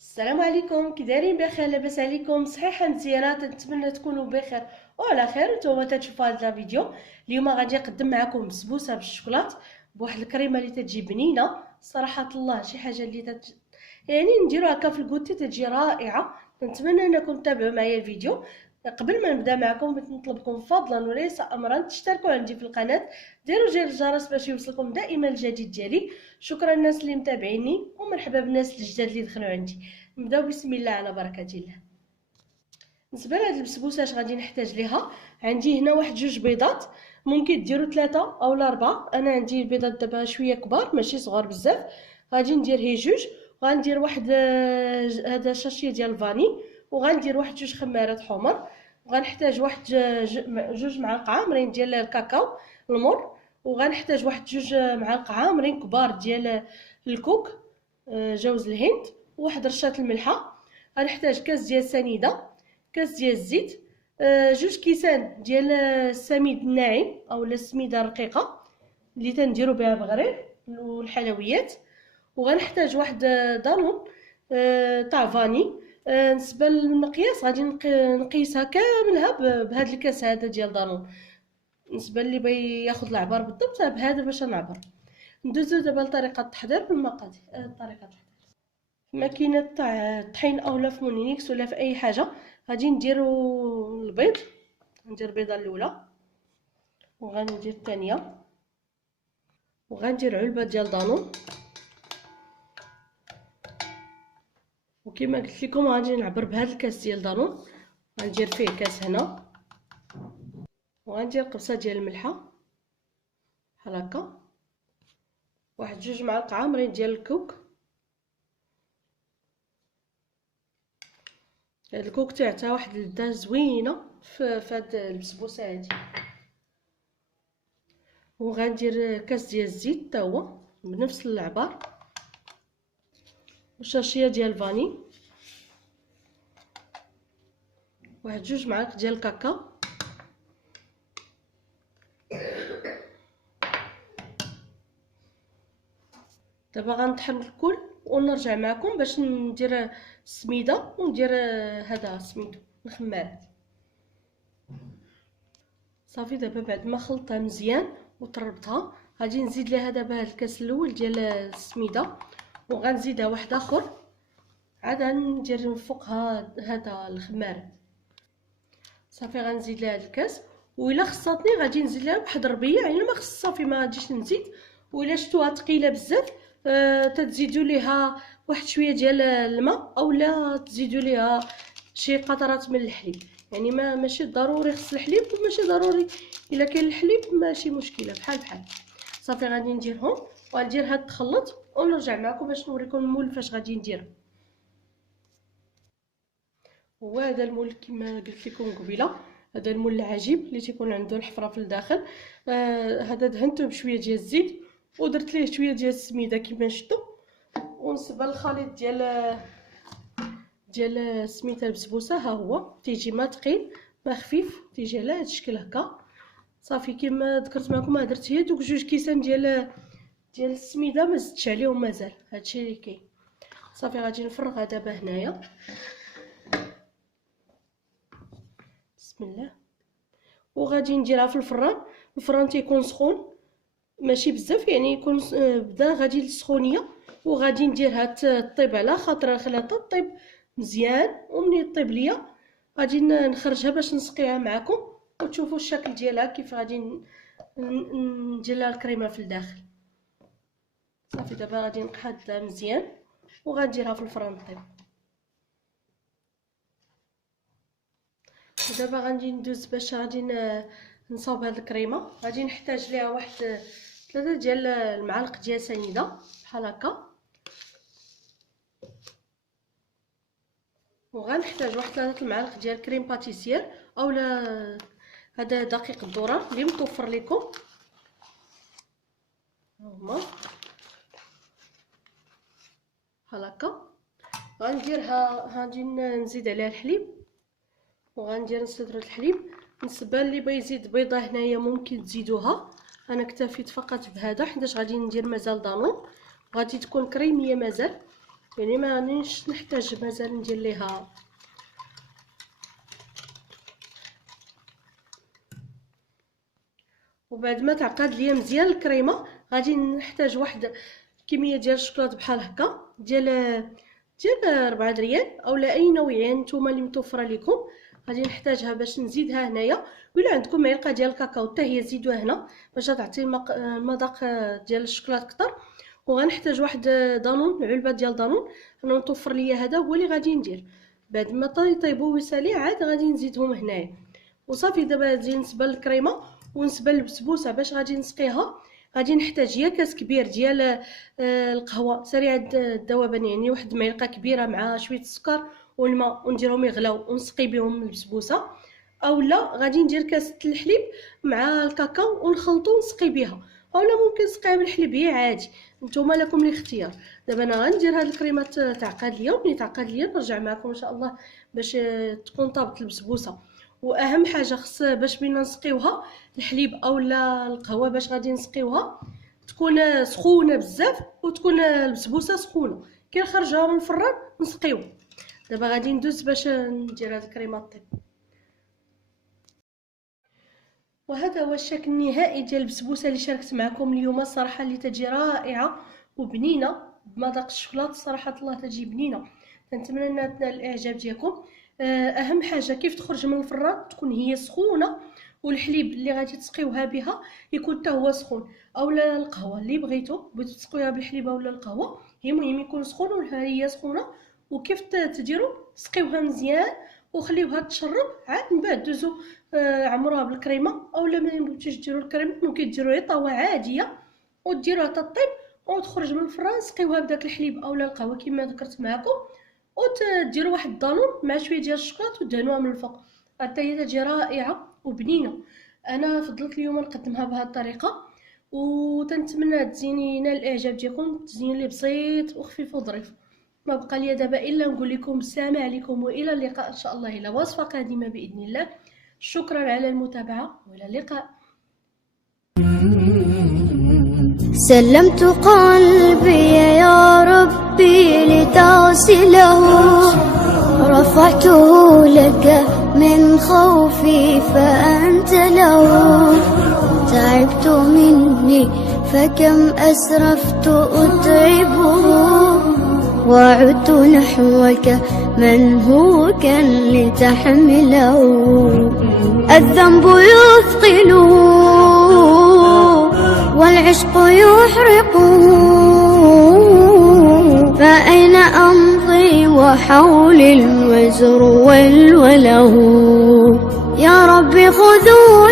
السلام عليكم، كي دايرين؟ بخير؟ لاباس عليكم؟ صحيحه مزيانه؟ نتمنى تكونوا بخير وعلى خير. نتوما تتشوفوا هذا الفيديو. اليوم غادي نقدم معكم بسبوسه بالشوكولات بواحد الكريمه اللي تتجي بنينه صراحه الله، شي حاجه اللي يعني نديروها هكا في الكوتي تتجي رائعه. نتمنى انكم تتابعوا معايا الفيديو. قبل ما نبدا معكم بغيت نطلبكم فضلا وليس امرا تشتركوا عندي في القناه، ديروا جرس الجرس باش يوصلكم دائما الجديد ديالي. شكرا الناس اللي متابعيني ومرحبا بالناس الجداد اللي دخلوا عندي. نبداو بسم الله على بركه الله. بالنسبه لهاد البسبوسه اش غادي نحتاج ليها؟ عندي هنا واحد جوج بيضات، ممكن ديروا 3 او 4. انا عندي البيضات دابا شويه كبار ماشي صغار بزاف، غادي ندير هي جوج. وغندير واحد هذا شاشيه ديال الفاني، وغندير واحد جوج خمارات حمر. وغنحتاج واحد جوج معالق عامرين ديال الكاكاو المر. وغنحتاج واحد جوج معالق عامرين كبار ديال الكوك جوز الهند، وواحد رشه الملحه. غنحتاج كاس ديال السنيده، كاس ديال الزيت، جوج كيسان ديال السميد الناعم اولا السميده الرقيقه اللي تنديروا بها بغرير والحلويات. وغنحتاج واحد دانون تاع فاني. بالنسبه للمقياس غادي نقيسها كاملها بهذا الكاس هذا ديال دانون. بالنسبه اللي بغى ياخذ العبار بالضبط بهذا باش نعبر. ندوزو دابا لطريقه التحضير بالمقادير. طريقه التحضير في ماكينه تاع الطحين اولا في مونينيكس ولا في اي حاجه. غادي نديرو البيض، ندير البيضه الاولى وغندير الثانيه، وغندير علبه ديال دانون. وكما قلت لكم غادي نعبر بهذا الكاس ديال دانون، غندير فيه كاس هنا، وغندير قبصه ديال الملحه بحال هكا، واحد جوج معالق عامرين ديال الكوك. هاد الكوك تاعها واحد اللذه زوينه في هاد البسبوسه هادي. وغندير كاس ديال الزيت حتى هو بنفس العبار، وشاشيه ديال الفاني، واحد جوج معالق ديال الكاكاو. دابا غنطحن الكل ونرجع معكم باش ندير السميده وندير هذا سميتو الخمارات. صافي دابا بعد ما خلطتها مزيان وطربتها غادي نزيد ليها دابا هاد الكاس الاول ديال السميده، وغنزيدها واحد اخر عاد غندير من فوقها هذا الخمار. صافي غنزيد لها هاد الكاس، وإلا خصاتني غادي نزيد لها واحد ربيع، يعني ما خص صافي ما غاديش نزيد. وإلا شفتوها ثقيله بزاف تتزيدوا ليها واحد شويه ديال الماء اولا تزيدوا ليها شي قطرات من الحليب. يعني ماشي ضروري خص الحليب وماشي ضروري الا كاين الحليب ماشي مشكله، بحال بحال. صافي غادي نديرهم وغندير هاد التخلط ونرجع معكم باش نوريكم المول فاش غادي ندير. هو هذا المول كما قلت لكم قبيله، هذا المول العجيب اللي تيكون عنده الحفره في الداخل. هذا دهنته بشويه ديال الزيت ودرت ليه شويه ديال السميده كما شفتوا، ونصب الخليط ديال سميتها البسبوسه. ها هو تيجي ما ثقيل ما خفيف، تيجي على هذا الشكل هكا. صافي كما ذكرت معكم درت هي دوك جوج كيسان ديال السميده ما زدتش عليهم مازال، هادشي اللي كاين. صافي غادي نفرغها دابا هنايا بسم الله، وغادي نديرها في الفران. الفران تيكون سخون ماشي بزاف، يعني يكون بدا غادي للسخونيه، وغادي نديرها طيب على خاطر نخليها طيب مزيان. ومنين طيب ليا غادي نخرجها باش نسقيها معكم وتشوفوا الشكل ديالها كيف غادي ندير لها الكريمه في الداخل. صافي دابا غادي نقادها مزيان وغنديرها في الفران طيب. ودابا غادي ندوز باش غادي نصاوب هاد الكريمه. غادي نحتاج ليها واحد 3 ديال المعالق ديال سنيده بحال هكا، وغنحتاج واحد 3 المعالق ديال كريم باتيسير اولا هذا دقيق الذره اللي متوفر لكم. هما بحال هكا. غنديرها غادي نزيد عليها الحليب، وغندير نصدر الحليب. بالنسبه اللي بغى يزيد بيضه هنايا ممكن تزيدوها، انا اكتفيت فقط بهذا حيت غادي ندير مازال دانون، غادي تكون كريميه مازال. يعني ما غاديش نحتاج مازال ندير ليها. وبعد ما تعقد ليا مزيان الكريمه غادي نحتاج واحد كميه ديال الشوكولاط بحال هكا ديال 4 ريال اولا اي نوعيه نتوما اللي متوفره لكم. غادي نحتاجها باش نزيدها هنايا، ولا عندكم معلقه ديال الكاكاو حتى هي زيدوها هنا باش تعطي المذاق ديال الشوكولاط اكثر. وغنحتاج واحد دانون، علبه ديال دانون. انا متوفر ليا هذا هو اللي غادي ندير. بعد ما يطيبوا ويسالي عاد غادي نزيدهم هنايا وصافي. دابا نزيد نسبل الكريمه ونسبل البسبوسه باش غادي نسقيها. غادي نحتاج يا كاس كبير ديال القهوه سريعه الذوبان، يعني واحد المعلقه كبيره مع شويه السكر والماء، ونديرهم يغلاو ونسقي بهم البسبوسه. اولا غادي ندير كاس الحليب مع الكاكاو ونخلطو ونسقي بها، اولا ممكن نسقيها بالحليب هي عادي، نتوما لكم الاختيار. دابا انا غندير هاد الكريمه تعقد ليا، وملي تعقد ليا نرجع معكم ان شاء الله باش تكون طابت البسبوسه. واهم حاجه خص باش بينا نسقيوها الحليب اولا القهوه باش غادي نسقيوها تكون سخونه بزاف، وتكون البسبوسه سخونه كي نخرجوها من الفران نسقيوها. دابا غادي ندوز باش ندير هاد الكريمه طيب. وهذا هو الشكل النهائي ديال البسبوسه اللي شاركت معكم اليوم. الصراحه اللي تجي رائعه وبنينه بمذاق الشوكولاط، صراحه الله تجي بنينه. كنتمنى انها تنال الاعجاب ديالكم. اهم حاجه كيف تخرج من الفران تكون هي سخونه، والحليب اللي غادي تسقيوها بها يكون حتى هو سخون، اولا القهوه اللي بغيتو تسقيوها بالحليب اولا القهوه، هي المهم يكون سخون وهي سخونه. وكيف تديروا سقيوها مزيان وخليوها تشرب، عاد من بعد دوزو عمروها بالكريمه. اولا ما بغيتوش ديروا الكريمه ممكن ديروا غير طاوه عاديه وديروها تطيب وتخرج من الفران، سقيوها بداك الحليب اولا القهوه كما ذكرت معكم، وتديروا واحد الدانون مع شويه ديال الشوكولاط ودهنوها من الفوق. حتى هي تجي رائعه وبنينه. انا فضلت اليوم نقدمها بهذه الطريقه، وتنتمنى تزيني ينال الاعجاب ديالكم. تزيين لي بسيط وخفيف وظريف. ما بقى لي دابا الا نقول لكم السلام عليكم والى اللقاء ان شاء الله الى وصفه قادمه باذن الله. شكرا على المتابعه والى اللقاء. سلمت قلبي يا ربي لتغسله، رفعته لك من خوفي فأنت له. تعبت مني فكم أسرفت أتعبه، وعدت نحوك منهوكا لتحمله. الذنب يثقله والعشق يحرقه، فأين أمضي وحولي الوزر والوله. يا رب خذوا